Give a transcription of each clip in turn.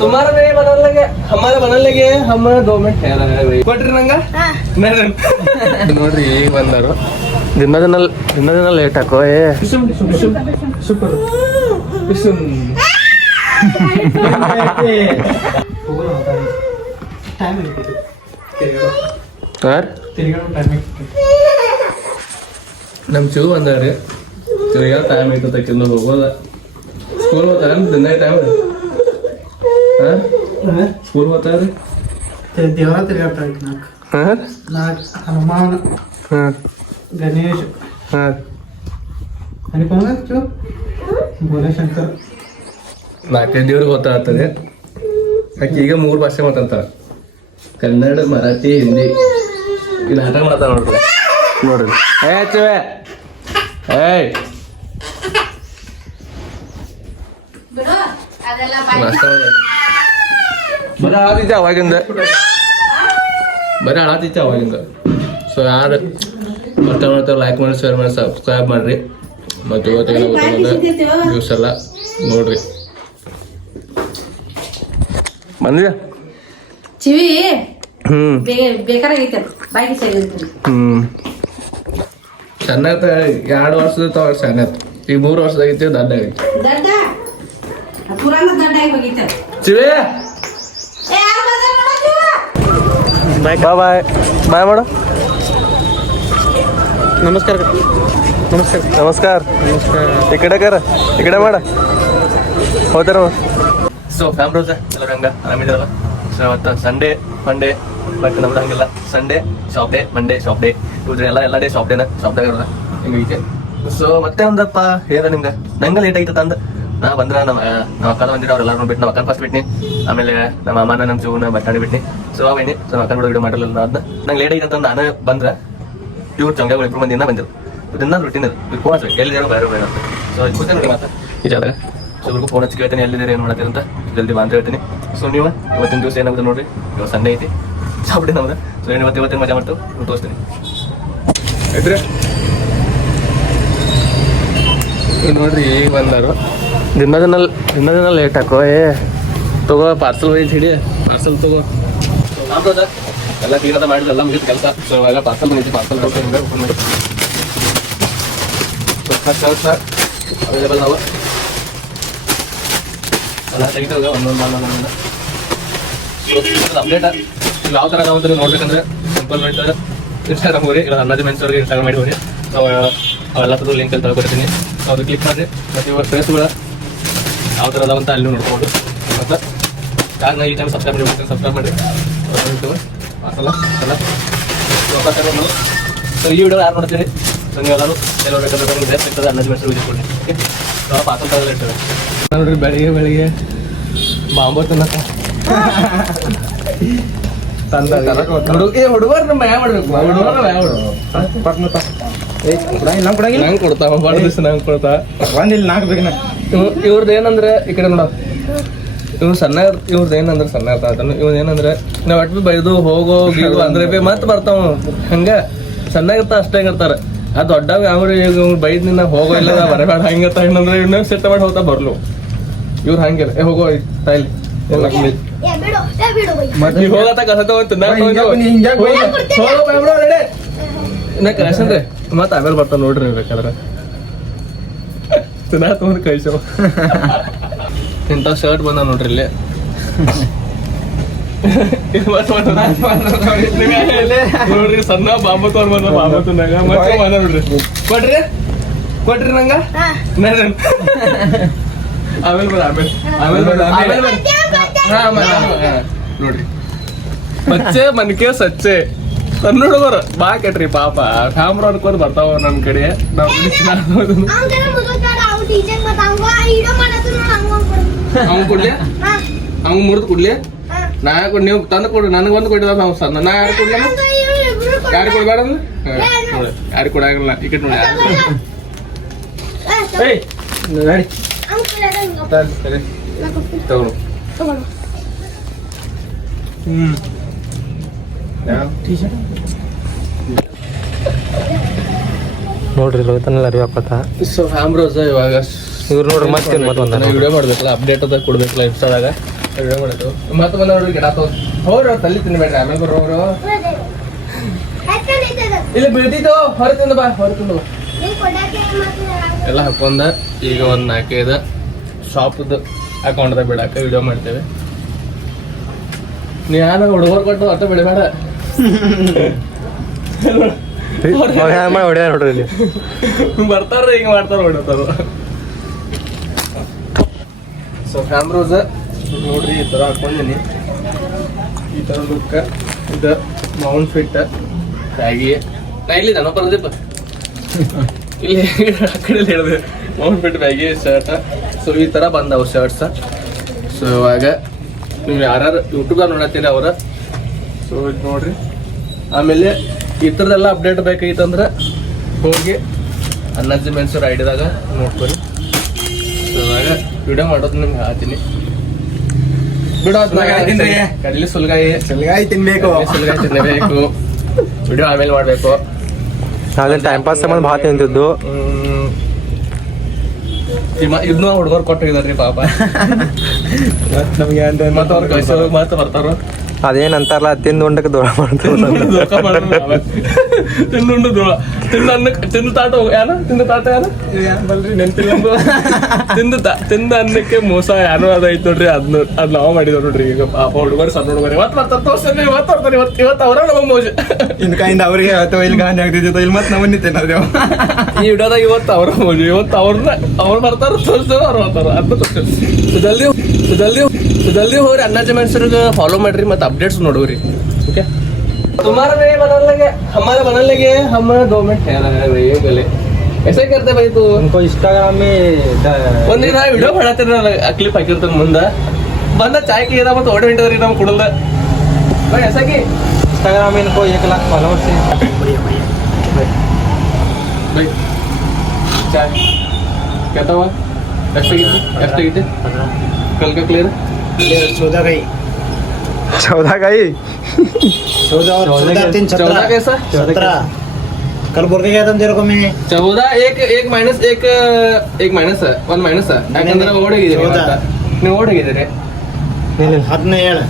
तुम्हारा नहीं बनने लगे, हमारे बनने लगे, हम 2 मिनट ठहरा है भाई. ಕೊಟ್ರಿ ನಂಗ? ನೋಡ್ರಿ ಈಗ ಬಂದರು. ದಿನ ಲೇಟ್ ಹಾಕೋ ಏ. ಸೂಪರ್. ನಮ್ ಶಿವ ಬಂದಾರೆ. ತಿರ್ಗಾ ಟೈಮ್ ಐತೆ ತಕ್ಕಿಂದ ಹೋಗೋದ. ಸ್ಕೂಲ್ ಹೋಗ್ತಾರ ದಿನ ಟೈಮ್. ಸ್ಕೂಲ್ ಹೋಗ್ತಾರೆ ದೇವರ ತಿರ್ಗಾಡ್ತಾರೆ ನಾಲ್ಕು ಹನುಮಾನ ಗಣೇಶ್ ಭೋಲೆಶಂಕರ್ 4 ದೇವ್ರಿಗೆ ಗೊತ್ತಾಗ್ತದೆ. ಆಕೆ ಈಗ 3 ಭಾಷೆ ಮಾತಾಡ್ತಾರ, ಕನ್ನಡ, ಮರಾಠಿ, ಹಿಂದಿ. ಈ ನಾಟಕ ಮಾತಾಡ ನೋಡ್ರಿ. ಏಯ್ ಬರೀ ಹಾಳಾತಿದ್ದೆ ಅವಾಗಿಂದ. ಸೊ ಯಾರು ಮತ್ತೆ ಲೈಕ್ ಮಾಡಿ, ಶೇರ್ ಮಾಡಿ, ಸಬ್ಸ್ಕ್ರೈಬ್ ಮಾಡ್ರಿ. ಮತ್ತು ಇವತ್ತಿನ ನ್ಯೂಸ್ ಎಲ್ಲ ನೋಡ್ರಿ. ಬಂದಿದೆ ಚಿವಿ ಬೇಕಾರಾಗೈತೆ ಚೆನ್ನಾಗ 2 ವರ್ಷದ ಸಣ್ಣ, ಈಗ 3 ವರ್ಷದಾಗೈತಿ ದಡ್ಡ ಆಗೈತಿ. ಚಿವಿ ಬಾಯ್ ಮಾಡು. ನಮಸ್ಕಾರ. ಈ ಕಡೆ ಮಾಡ ಹೋತಾರ. ಸೊ ಫ್ಯಾಮ್ರೋಸ್ ಎಲ್ಲರೂ ಹಂಗ ಆರಾಮಿದಾರಲ್ಲ? ಸೊ ಅವತ್ತು ಸಂಡೇ ಮಂಡೇ, ಬಟ್ ನಮ್ದು ಹಂಗಿಲ್ಲ. Sunday shop day, Monday shop day, ಎಲ್ಲ ಡೇ ಶಾಪ್ ಡೇದಾಗ ಇರೋದ ಹಿಂಗೈತೆ. ಸೊ ಮತ್ತೆ ಒಂದಪ್ಪ ಏನ ನಿಮ್ಗೆ ನಂಗೆ ಲೇಟ್ ಆಗಿತ್ತು ಅಂದ ನಾ ಬಂದ್ರ ನಮ್ಮ ಅಕ್ಕನ ಬಂದಿರ ಅವ್ರೆಲ್ಲಾರು ಬಿಟ್ಟು ನಮ್ಮ ಅಕ್ಕನ ಫಸ್ಟ್ ಬಿಟ್ನಿ. ಆಮೇಲೆ ನಮ್ಮ ಅಮ್ಮನ ನಮ್ಮ ಜೀವನ ಬಟ್ಟಾಡಿ ಬಿಟ್ನಿ. ಸೊ ಅವೇನಿ ಸೊ ಅಕ್ಕನ ಕೂಡ ವಿಡಿಯೋ ಮಾಡಲ್ಲ. ಅದನ್ನ ನಂಗೆ ಲೇಟ್ ಆಗಿತ್ತು ಅಂತ ನಾನು ಬಂದ್ರೆ ಇವ್ರು ಚಂಗಗಳು 2 ಮಂದಿನ ಬಂದಿರು. ಇದನ್ನ ರೂಟೀನ್ ಫೋನ್ ಎಲ್ಲಿ ಬೇರೆ ಬೇರೆ ಅಂತ. ಸೊ ಕೂತೇನೆ ಮಾತಾ ಈ ಜಾಗ. ಸೊ ಇವ್ರಿಗೂ ಫೋನ್ ಹಚ್ಚಿ ಕೇಳ್ತೀನಿ ಎಲ್ಲಿದ್ದೀರಿ ಏನು ಮಾಡ್ತೀರಿ ಅಂತ. ಜಲ್ದಿ ಬಾ ಅಂತ ಹೇಳ್ತೀನಿ. ಸೊ ನೀವು ಇವತ್ತಿನ ದಿವಸ ಏನಾಗುತ್ತೆ ನೋಡ್ರಿ. ಇವಾಗ ಸಂಡೇ ಐತಿ, ಶಾಪ್ ಡೇ ನಮ್ದು. ಸೊ ಇವತ್ತಿನ ಮಜಾ ಮಾಡ್ತು ತೋರಿಸ್ತೀನಿ ಆಯ್ತ್ರಿ. ನೋಡ್ರಿ ಈಗ ಬಂದರು. ದಿನ ಲೇಟ್ ಹಾಕೋ ಏ. ತಗೋ ಪಾರ್ಸಲ್ ಒಯ್ದು ಹಿಡಿ, ಪಾರ್ಸಲ್ ತಗೋ. ಎಲ್ಲ ಕ್ಲೀನ್ ಅದ ಮಾಡಿದ್ರೆ ಎಲ್ಲ ಮುಗಿತು ಕೆಲಸ. ಸೊ ಇವಾಗ ಪಾರ್ಸಲ್ ಬಂದಿತ್ತು, ಪಾರ್ಸಲ್ ಕೊಟ್ಟು ನಿಮ್ಗೆ ಓಪನ್ ಮಾಡಿ. ಅವೈಲೇಬಲ್ ನಾವು ಎಲ್ಲ ತೆಗಿತಾಗ ಒಂದೊಂದು ಅಪ್ಡೇಟ್ ಯಾವ ಥರ ನಾವು ನೋಡ್ಬೇಕಂದ್ರೆ ಸಿಂಪಲ್ ಮಾಡಿದ್ರೆ ಇನ್ಸ್ಟಾಗ್ರಾಮ್ ಹೋಗಿ, ಇಲ್ಲ ಅಂದಾಜು ಮೆನ್ಸವ್ರಿಗೆ ಇನ್ಸ್ಟಾಗ್ರಾಮ್ ಮಾಡಿ ಹೋಗಿ. ಸೊ ಅವೆಲ್ಲ ಲಿಂಕ್ ಅಲ್ಲಿ ತಗೊಳ್ತೀನಿ. ಸೊ ಅದು ಕ್ಲಿಕ್ ಮಾಡಿರಿ. ಮತ್ತು ಇವಾಗ ಫೇಸ್ಬುಕ್ ಯಾವ ಥರ ಅದಾವಂತ ಅಲ್ಲಿ ನೋಡ್ಬೋದು. ಮತ್ತು ಯಾರು ಈ ಟೈಮ್ ಸಬ್ಸ್ಕ್ರೈಬ್ ಮಾಡಿ ಮಾಸಲ್ಲ ಎಲ್ಲ ಸೊ ಈ ವಿಡಿಯೋ ಯಾರು ನೋಡ್ತೀರಿ. ಸೊ ನೀವೆಲ್ಲರೂ ಎಲ್ಲೋ ಬೇಕಾದ್ರೆ ಬೆಸ್ಟ್ ಇರ್ತದೆ. ಅಂದಾಜು ಮೆನ್ಸರು ಇಟ್ಕೊಳ್ಳಿ. ಓಕೆ, ಸೊ ಪಾರ್ಸಲ್ ತಗೊಳ್ಳಿ ಇರ್ತದೆ ನೋಡ್ರಿ. ಬೆಳಿಗ್ಗೆ ಬಾಂಬೋತನ ಹುಡುಗರು ನಮ್ಮ ಭಯ ಮಾಡ್ಬೇಕು. ನಂಗೆ ಕೊಡ್ತಾವ ಭಾಳ ದಿವಸ ನಂಗೆ ಕೊಡ್ತಾ ಒಂದಿಲ್ಲ 4 ಬೇಕನ. ಇವ್ರದ್ದು ಏನಂದ್ರೆ ಈ ಕಡೆ ನೋಡ, ಇವ್ರದ್ದು ಏನಂದ್ರೆ ಸಣ್ಣ ಇರ್ತಾನ. ಇವ್ರದ್ದು ಏನಂದ್ರೆ ನಾವ್ ಒಟ್ಟು ಬೈದು ಹೋಗೋ ಗೀಗೋ ಅಂದ್ರೆ ಮತ್ತೆ ಬರ್ತಾವ. ಹಂಗ ಸಣ್ಣಾಗಿರ್ತ ಅಷ್ಟೇ ಇರ್ತಾರ. ಆ ದೊಡ್ಡವ ಯಾವ ಬೈದ್ ನಿನ್ನ ಹೋಗೋ ಇಲ್ಲ ಬರಬೇಡ ಹಂಗತ್ತ ಏನಂದ್ರೆ ಇವ್ನ ಸೆಟ್ ಮಾಡಿ ಹೋಗ್ತಾ ಬರ್ಲು. ಇವ್ರು ಹಂಗಿಲ್ಲ, ಹೋಗೋ ತಾಯಿಲಿ ಹೋಗತ್ತ ಕಸತ ಕಳ್ಸನ್ರಿ. ಮತ್ತ ಆಮೇಲೆ ಬರ್ತಾವ ನೋಡ್ರಿ ಬೇಕಾದ್ರೆ ತಿನ್ನ ತೊಗೊಂಡು ಕಳ್ಸೋ. ಇಂಥ ಶರ್ಟ್ ಬಂದ ನೋಡ್ರಿ ಇಲ್ಲಿ. ನೋಡ್ರಿ ಸಣ್ಣ ಬಾಂಬತ್ತು ಬಂದ ಬಾಂಬತ್ತನಾಗ ಮತ್ತೆ ಬಂದ ನೋಡ್ರಿ. ಕೊಟ್ರಿ ನಂಗ ಆಮೇಲೆ ನೋಡ್ರಿ. ಮಚ್ಚೆ ಮನ್ಕೆ ಸಚ್ಚೆ ಸಣ್ಣ ಹುಡುಗರು ಬಾ ಕೆಟ್ರಿ ಪಾಪ ಕ್ಯಾಮ್ರಾ ಅನ್ಕೊಂಡ್ ಬರ್ತಾವ ನನ್ ಕಡೆ. ನಾವ್ ಕೊಡ್ಲಿ ಹಂಗ ಮುರಿದು ಕೊಡ್ಲಿ. ನಾ ನೀವು ತಂದು ಕೊಡ್ರಿ. ನನಗೆ ಒಂದು ಕೊಟ್ಟಿದ ನಾವು ಸಣ್ಣ. ನಾ ಯಾರು ಕೊಡ್ಲ? ಯಾರು ಕೊಡ್ಬೇಡ ನೋಡಿ, ಯಾರು ಕೊಡಾಗಲ್ಲ. ಈ ಕಡೆ ನೋಡಿ ತಗೊಳು. ನೋಡ್ರಿ ಲೋತನೆಲ್ಲ ಅರಿವಾಕತ್ತ. ಸೊ ಆಮ್ರೋಸ್ ಇವಾಗ ಇವ್ರು ನೋಡ್ರಿ ಮತ್ತೆ ವಿಡಿಯೋ ಮಾಡ್ಬೇಕಲ್ಲ, ಅಪ್ಡೇಟ್ ಅದ ಕೊಡ್ಬೇಕಲ್ಲ ಇನ್ಸ್ಟಾದಾಗ. ವಿಡಿಯೋ ಮಾಡೋದು ಮತ್ತೆ ಬಂದ ನೋಡ್ರಿ ಗಿಡ ಹೋಗ್ರಿ ಅವ್ರು ತಲ್ಲಿ ತಿನ್ಬೇಡ್ರಿ ಆಮೇಲೆ ಬರೋರು ಇಲ್ಲಿ ಬೀಳ್ತಿದ್ದು ಹೊರ ತಿಂದು ಬಾ ಎಲ್ಲ ಹಾಕೊಂಡ ಈಗ ಒಂದು 4-5 ಶಾಪ್ದು ಅಕೌಂಟ್ದಾಗ ಬಿಡಾಕ ವಿಡಿಯೋ ಮಾಡ್ತೇವೆ. ನೀ ಯಾರು ಹುಡುಗರು ಕೊಟ್ಟು ಅರ್ಥ ಬಿಡಬೇಡ. ನೋಡ್ರಿ ಇಲ್ಲಿ ಬರ್ತಾರ ಹಿಂಗ ಮಾಡ್ತಾರ ಹೊಡತಾರ. ಸೊ ಕ್ಯಾಮ್ರೋಸ ನೋಡ್ರಿ ಈ ತರ ಹಾಕೊಂಡಿನಿ. ಈ ತರ ಲುಕ್ ಇದು ಮೌಂಟ್ ಫಿಟ್ ಬ್ಯಾಗಿ ನಾ ಇಲ್ಲಿ ದನ ಬರೋದಿಪ್ಪ ಇಲ್ಲಿ ಆ ಕಡೆ ಹೇಳಿದೆ Mount fit baggy shirt. So ಈ ತರ ಬಂದವು ಶರ್ಟ್ಸ್. ಸೊ ಇವಾಗ ನೀವು ಯಾರು ಯೂಟ್ಯೂಬ್ದಾಗ ನೋಡತ್ತೀರಿ ಅವರ ಸೊ ಇದು ನೋಡ್ರಿ. ಆಮೇಲೆ ಈ ಥರದ್ದೆಲ್ಲ ಅಪ್ಡೇಟ್ ಬೇಕಾಗಿತ್ತಂದ್ರೆ ಹೋಗಿ ಅನ್ನಾಜಿ ಮೆನ್ಸೂರ್ ಐಡಿದಾಗ ನೋಡ್ಕೊರಿ. ಸೊ ಇವಾಗ ವಿಡಿಯೋ ಮಾಡೋದು ನಿಮ್ಗೆ ಹೇಳ್ತೀನಿ. ಬಿಡೋ ಕಡಲಿ ಸುಲ್ಗಾಯಿ ತಿನ್ಬೇಕು, ಸುಲ್ಗಾಯಿ ತಿನ್ನಬೇಕು. ವಿಡಿಯೋ ಆಮೇಲೆ ಮಾಡಬೇಕು. ಅದೇನು ಟೈಮ್ ಪಾಸ್ ಸಂಬಂಧ ಭಾಳ ತಿಂತಿದ್ದು. ಇದನ್ನ ಹುಡುಗರು ಕೊಟ್ಟಿದಾರ್ರಿ ಪಾಪ. ನಮ್ಗೆ ಮತ್ತೆ ಅವ್ರು ಕಳ್ಸೋ ಮತ್ತೆ ಬರ್ತಾರ. ಅದೇನಂತಾರಲ್ಲ ತಿಂದು ಉಂಡಕ್ಕೆ ದೂರ ಮಾಡ್ತಾರೆ. ತಿಂದು ದೂರ ತಿಂದು ತಾಟ ಯಾರು ತಿಂದು ತಾಟ ಯಾರು ಬಲ್ರಿ ನೆನ್ಪಿಲ್ಲ. ತಿಂದ ಅನ್ನಕ್ಕೆ ಮೋಸ ಯಾರು ಅದೈತ್ ನೋಡ್ರಿ. ಅದ್ ನಾವು ಮಾಡಿದವ್ ನೋಡ್ರಿ. ಈಗ ಪಾಪ ಹುಡುಗರು ಸಣ್ಣ ಹುಡುಗರು ಇವತ್ತು ಬರ್ತಾರೆ ತೋರ್ಸ್ತಾರೆ, ಇವತ್ತು ಬರ್ತಾರೆ. ಇವತ್ತು ಅವ್ರ ನಮ್ಮ ಮೋಜ ಇನ್ಕಾಯಿಂದ ಅವ್ರಿಗೆ ಇಲ್ಲಿ ಗಾಂಧಿ ಆಗ್ತಿತ್ತು. ಇಲ್ಲಿ ಮತ್ತೆ ನಾವು ತಿನ್ನೋದೇವು ಈ ವಿಡಿಯೋದಾಗ ಇವತ್ತು ಅವ್ರ ಮೋಜು. ಇವತ್ತು ಅವ್ರು ಬರ್ತಾರ ತೋರಿಸ್ತಾರ, ಅವ್ರು ಬರ್ತಾರ. ಅದು ಜಲ್ದಿ ಹೋಗ್ರಿ ಅನ್ನಾಜಿ ಮೆನ್ಸರ್ಗೆ ಫಾಲೋ ಮಾಡ್ರಿ ಮತ್ತೆ अपडेट्स ನೋಡೋರಿ. ओके तुम्हारा नहीं बनने लगे हमारा बनने लगे हम 2 मिनट ठहरा है भाई गले ऐसे करते भाई तू उनको इंस्टाग्राम में ಒಂದು ದಿನ ವಿಡಿಯೋ ಮಾಡತ್ತಿರ ಕ್ಲಿಪ್ ಹಾಕಿರ್ತಾನೆ ಮುಂದೆ ಬಂದ ಚಾಯ್ ಕೀದ ಮತ್ತೆ ಓಡಿ ಹೊಂಟದ್ರಿ ನಮ್ಗೆ ಕುಡಲ್ದ भाई ऐसा कि इंस्टाग्राम में इनको 1 लाख फॉलोअर्स है. भाई चाय कहता हुआ ಎಷ್ಟು ಗೀತೆ कल का क्लियर 14 गई 14 3 14 कैसा 17 कल बोल के गया था तेरे को मैं 14 एक माइनस एक माइनस है 1 माइनस है ಯಾಕಂದ್ರೆ ಓಡಿಗಿದ್ದೀರಿ ನೀವು ಓಡಿಗಿದ್ದೀರಿ ಹದಿನೇಳು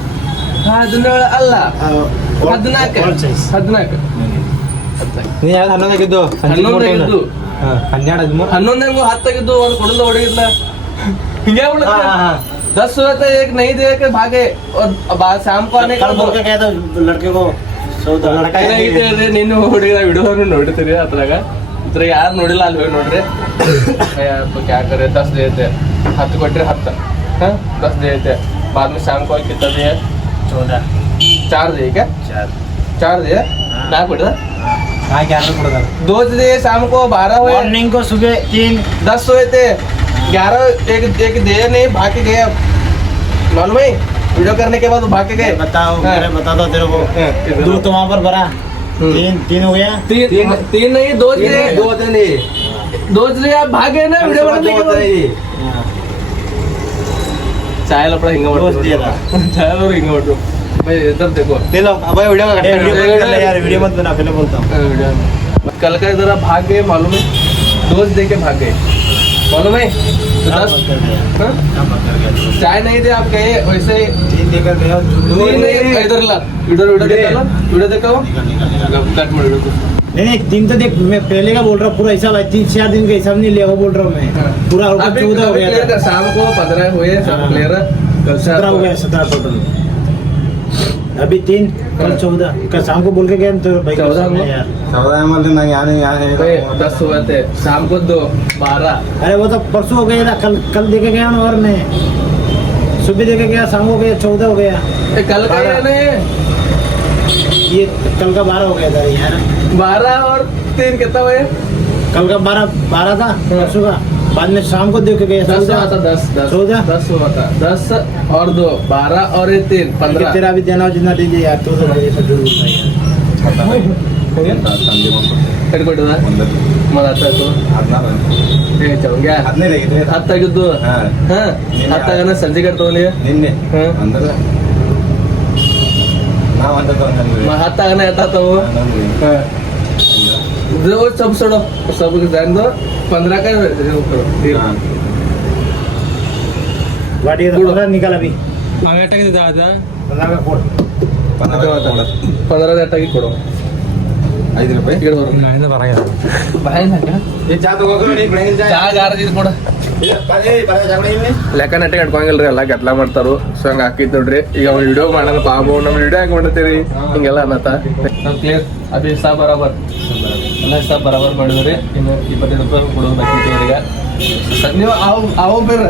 ಅಲ್ಲ 14 ನೀ ಯಾವ್ದು 11 ಆಗಿದ್ದು 11 ಆಗಿದ್ದು 12 13 11 10 ಆಗಿದ್ದು ಒಂದು ಕೊಡಲು ಓಡಿಗಿಲ್ಲ ಹಿಂಗೆ ಆಗ್ಬಿಡುತ್ತೆ 10 हुआ था एक नहीं दे के भागे और शाम को आने का बोल के गया था लड़के को 14 लड़का ನಿನ್ನ ಹುಡುಗಿರ ವಿಡಿಯೋ ನೋಡ್ತೀರಿ ಅದ್ರಾಗ ಇದ್ರ ಯಾರು ನೋಡಿಲ್ಲ ಅಲ್ಲಿ ಹೋಗಿ ನೋಡ್ರಿ. क्या करे 10 दिए थे 10 ಕೊಟ್ರೆ 10 10 दिए थे बाद में शाम को कितना दिए 14 4 दिए क्या 4 दिए ना ಕೊಡ್ದ हाँ 11 ಕೊಡ್ದ 2 दिए शाम को 12 हुए मॉर्निंग को सुबह 3 10 हुए थे 11 एक दिए नहीं भाग के गए. मालूम है वीडियो करने के बाद वो भाग के गए. बताओ मेरे बता दो तेरे को दूध तो वहाँ पर भरा 3 हो गया 3 नहीं 2 दिए 2 दिए आप भाग गए ना वीडियो बनाने के बाद. चाय लपड़ा हिंगा दोस्त दिया था चाय और हिंगा मत भाई इधर देखो ले लो अब वीडियो का यार वीडियो मत बना पहले बोलता हूँ वीडियो कल का इधर भाग गए मालूम है दोस्त दे के भाग गए मालूम है 10 चाय नहीं थे आप गए वैसे 3 देकर गया इधर ला वीडियो देखा कट मार वीडियो नहीं 3 तो देख मैं पहले का बोल रहा हूँ पूरा हिसाब 3-4 दिन का हिसाब नहीं लिया वो बोल रहा हूँ मैं पूरा होगा 14 हो गया शाम को 15 हुए सब क्लियर कल 17 हो गया 17 टोटल अभी 3 कल 14 कल शाम को बोल के गए तो भाई 14 यार 14 मतलब ना यहाँ है 10 हुए थे शाम को 2 12 अरे वो तो परसों हो गया था कल देके गया ना और मैं सुबह देके गया शाम को गया 14 हो गया कल का ये कल का 12 हो गया था यार 12 और 3 कितना हुए कल का 12 था परसों का बाद में शाम को देके गया 10 हुआ था 10 हुआ था 10 और 2 12 और 3 15 तेरा भी देना जितना दीजिए यार तो ಹಿಡ್ಕೊಟ್ಟಿದ ಮತ್ತಾಯ್ತು ಚವಂಗ್ಯ 10 ಆಗಿದ್ದು 10 ಆಗನ ಸಂಜೆ ಕಡೆ ತಗೊಂಡಿ ನಿನ್ನೆ ಅಂದ್ರೆ ನಾವು ಅಂತ 10 ಆಗನ ಎತ್ತಾತವು जो सब छोड़ो सब जान दो 15 का वाटी का 15 निकाल अभी पंधरा टाकी ಕೊಡು 5 ರೂಪಾಯಿ ಲೆಕ್ಕ ನೆಟ್ಟಗೆ ಇಟ್ಕೊಂಗಿಲ್ರಿ ಎಲ್ಲ ಗದ್ಲ ಮಾಡ್ತಾರು ಸೊ ಹಂಗ ಹಾಕಿದ್ ನೋಡ್ರಿ ಈಗ ಅವ್ನು ವಿಡಿಯೋ ಮಾಡೋಣ ಪಾಬು ನಮ್ ವಿಡಿಯೋ ಹೆಂಗ್ ಮಾಡ್ತೀರಿ ಹಿಂಗೆಲ್ಲ ಅನ್ನತ್ತ ಕ್ಲಿಯರ್ ಅದು ಹಿಸಾಬ್ ಬರಾಬರ್ ಎಲ್ಲ ಹಿಸಾಬ್ ಬರಾಬರ್ ಮಾಡಿದ್ರಿ ಇನ್ನು 25 ರೂಪಾಯಿ ಕೊಡೋದು ಬಾಕಿ ಅವ್ರಿಗೆ ನೀವು ಅವ್ ಬರ್ರಿ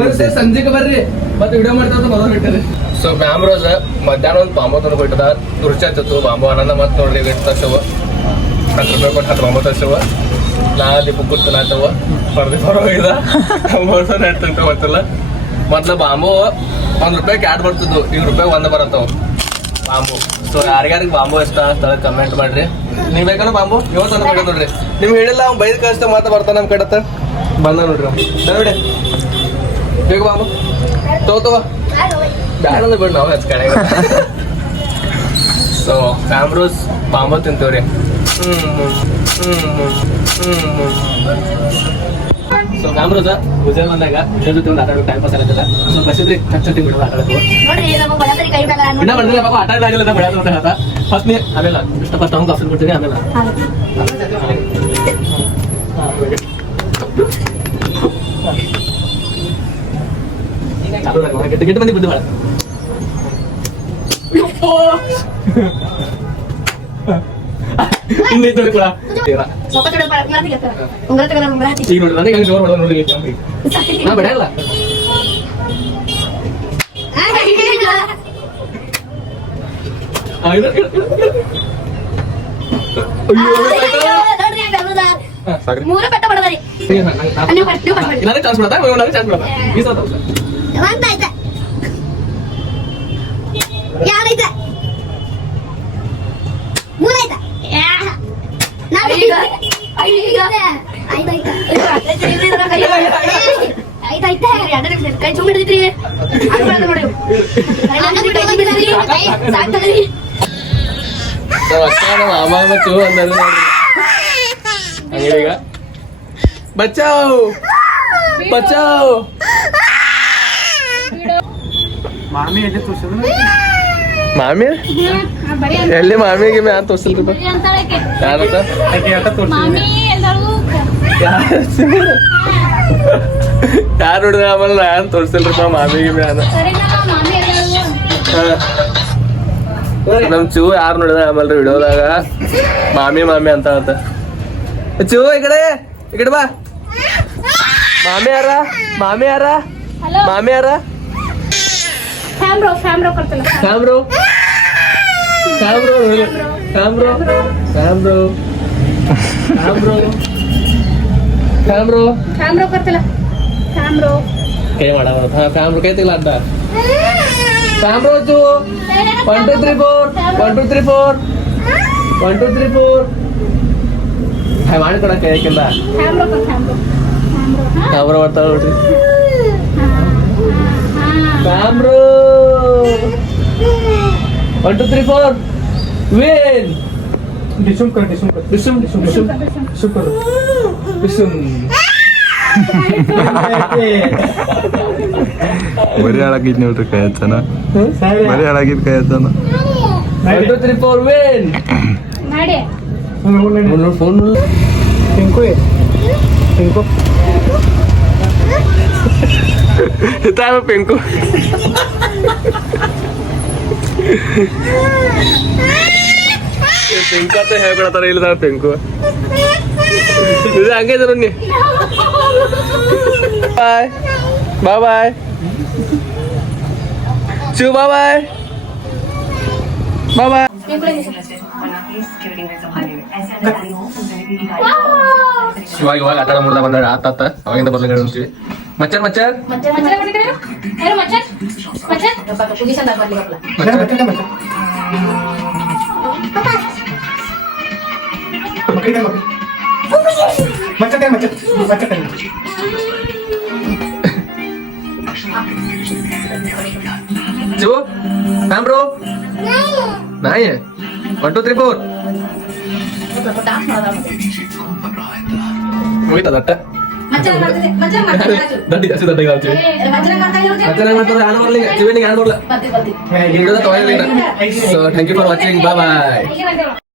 25 ಸಂಜೆಗೆ ಬರ್ರಿ ಮತ್ತೆ ವಿಡಿಯೋ ಮಾಡ್ತಾ ಮೊದಲು ಬಿಟ್ಟಿರಿ ಸೊ ಬ್ಯಾಮ್ರೋಸ್ ಮಧ್ಯಾಹ್ನ ಒಂದು ಬಾಂಬೋ ತಂದು ಬಿಟ್ಟದ ದುರ್ಚಾತಿತ್ತು ಬಾಂಬೋ ಆನಂದ ಮತ್ತೆ ನೋಡ್ರಿ ತರ್ಸವ 10 ರೂಪಾಯಿ ಕೊಟ್ಟು 10 ಬಾಂಬೋ ತರ್ಸವ ಲಾಲಿ ಬುಕ್ಕು ತಿನ್ನಾತವ ಪರವಾಗಿದ ಹೇಳ್ತಂತ ಗೊತ್ತಿಲ್ಲ ಮೊದ್ಲು ಬಾಂಬು ₹1 ಆಡ್ ಬರ್ತಿದ್ವು ಈಗ ರೂಪಾಯಿ 1 ಬರತ್ತವ ಬಾಂಬು ಸೊ ಯಾರ್ಯಾರಿಗೆ ಬಾಂಬು ಇಷ್ಟ ಸ್ಥಳ ಕಮೆಂಟ್ ಮಾಡ್ರಿ ನೀವ್ ಬೇಕಲ್ಲ ಬಾಂಬು ಇವತ್ತು ಬೇಕ ನೋಡ್ರಿ ನಿಮ್ಗೆ ಹೇಳಿಲ್ಲ ಅವ್ನು ಬೈದ್ ಕಳಿಸ್ತಾ ಮಾತಾ ಬರ್ತಾನ ನಮ್ ಕಡೆ ಬಂದ ನೋಡ್ರಿ ನೋಡಿ ಬೇಕು ಬಾಂಬು ತಗೋ ಬ್ಯಾಡ ಅಂದ್ರೆ ಬಿಡ್ ನಾವು ಹಚ್ ಕಡೆ ಸೊ ಕ್ಯಾಮ್ರೋಸ್ ಬಾಂಬು ತಿಂತೀವ್ರಿ ಸೊ ಕ್ಯಾಮ್ರೋಸ ಮುಜಲ್ ಬಂದಾಗ ಜೊತೆ ಒಂದು ಆಟ ಟೈಮ್ ಪಾಸ್ ಆಗತ್ತಲ್ಲ ಸೊ ಬಸ್ಸಿದ್ರಿ ಚಟ್ಟಿ ಬಿಡೋದು ಆಟ ಆಡೋದು ಇನ್ನ ಬಂದಿಲ್ಲ ಪಾಪ ಆಟ ಆಡಾಗಲ್ಲ ಬಡ ಅಂತ ಹೇಳ್ತಾ ಫಸ್ಟ್ ನೀ ಆಮೇಲೆ ಇಷ್ಟ ಫಸ್ಟ್ ಅವ್ನು ಕಾಫಿ ಕೊಡ್ತೀನಿ ಆಮೇಲೆ ಗಿಟ್ಟ ಮಂದಿ ಬುದ್ಧಿ ಬಾಳ ಹಿಂದೆ ಕೂಡ ಈಗ ನೋಡಿ ನನಗೆ ಜೋರ್ ಮಾಡೋದು ನೋಡಿ ನಾ ಬೇಡ ಅಲ್ಲ ನನಗೆ ಚಾನ್ಸ್ ಬಿಡತ್ತಾ ನನಗೆ ಚಾನ್ಸ್ ಬಿಡತ್ತ ಈ ಸಲ ಕೈ ಸುಮ್ಮನಿದ್ರಿ ಮಾಮ ಮತ್ತು ಈಗ ಬಚಾವ್ ಬಚಾವ್ ಮಾಮಿ ಎಲ್ಲಿ ತೋರ್ಸಿದ್ರು ಮಾಮಿ ಎಲ್ಲಿ ಮಾಮಿಗೆ ಮ್ಯಾ ತೋರ್ಸಿಲ್ರಿ ಯಾರಂತ ಯಾರು ನೋಡಿದ ಆಮೇಲೆ ನಾನು ತೋರ್ಸಿಲ್ರಿಪ್ಪ ಮಾಮಿಗೆ ಮ್ಯಾನ ನಮ್ ಚೂ ಯಾರು ನೋಡಿದ ಆಮೇಲೆ ವಿಡಿಯೋದಾಗ ಮಾಮಿ ಮಾಮಿ ಅಂತ ಹೇಳ್ತ ಚೂ ಈ ಕಡೆ ಬಾ ಮಾಮಿ ಯಾರ ಮಾಮಿ ಯಾರ ಮಾಮಿ ಯಾರ ಕ್ಯಾಮ್ರೋ ಕೊಡ್ತಲ್ಲ ಕ್ಯಾಮ್ರೋ ಕ್ಯಾಮ್ರೋ ಕ್ಯಾಮ್ರೋ ಕ್ಯಾಮ್ರೋ ಕ್ಯಾಮ್ರೋ ಕ್ಯಾಮ್ರೋ ಕ್ಯಾಮ್ರೋ ಕೊಡ್ತಲ್ಲ ಕ್ಯಾಮ್ರೋ ಕೈ ಮಾಡ ಹಾ ಕ್ಯಾಮ್ರೋ ಕೈ ತೆಗಲ ಅಡ್ಡ ಕ್ಯಾಮ್ರೋ ಚೂ 1 2 3 4 1 2 3 4 1 2 3 4 ಹೈ ಮಾಡಿ ಕೊಡಕ್ಕೆ ಯಾಕಿಲ್ಲ ಕ್ಯಾಮ್ರೋ ಬರ್ತಾವ ನೋಡ್ರಿ ಕ್ಯಾಮ್ರೋ 1 2 3 4 ವಿನ್ डिशुम कर डिशुम सुपर ಡಿಸುಮ್ ಬರೀ ಹಾಳಾಗಿದ್ ನೋಡ್ರಿ ಕೈ ಹಚ್ಚನ ಬರೀ ಹಾಳಾಗಿದ್ ಕೈ ಹಚ್ಚನ 1 2 3 4 ವಿನ್ ಮಾಡಿ ಫೋನ್ पिंको ಇತ್ತಾವ ಪೆಂಕು ಪೆಂಕು ಅಂತ ಹೇಳ್ಕೊಳತ್ತಾರ ಇಲ್ಲದ ಪೆಂಕು ಇದು ಹಂಗೆ ಇದ್ರು ನೀ ಬಾಯ್ ಬಾಯ್ ಬಾಯ್ ಚೂ ಬಾಯ್ ಬಾಯ್ ಬಾಯ್ ಬಾಯ್ ಇವಾಗ ಆಟ ಮುಡ್ದ ಬಂದ ಆತ ಅವಾಗಿಂದ ಬದಲು ಅಂತೀವಿ ಮಚ್ಚರ್ ಮಚ್ಚರ್ ಚೂ ಬ್ರೋ ನಾಯಿ 1 2 3 4 ಮುಗಿತದಟ್ಟ ದಡ್ಡಿ ಜಾಸ್ತಿ ದಡ್ಡ ಈಗ ಚೆನ್ನಾಗಿ ಮಾಡ್ತಾರೆ ಯಾರು ಬರ್ಲಿ ಶಿವನಿಗೆ ಯಾರು ಬರಲ್ಲ ಬರ್ತಿ ಈ ವಿಡಿಯೋದ so thank you for watching bye bye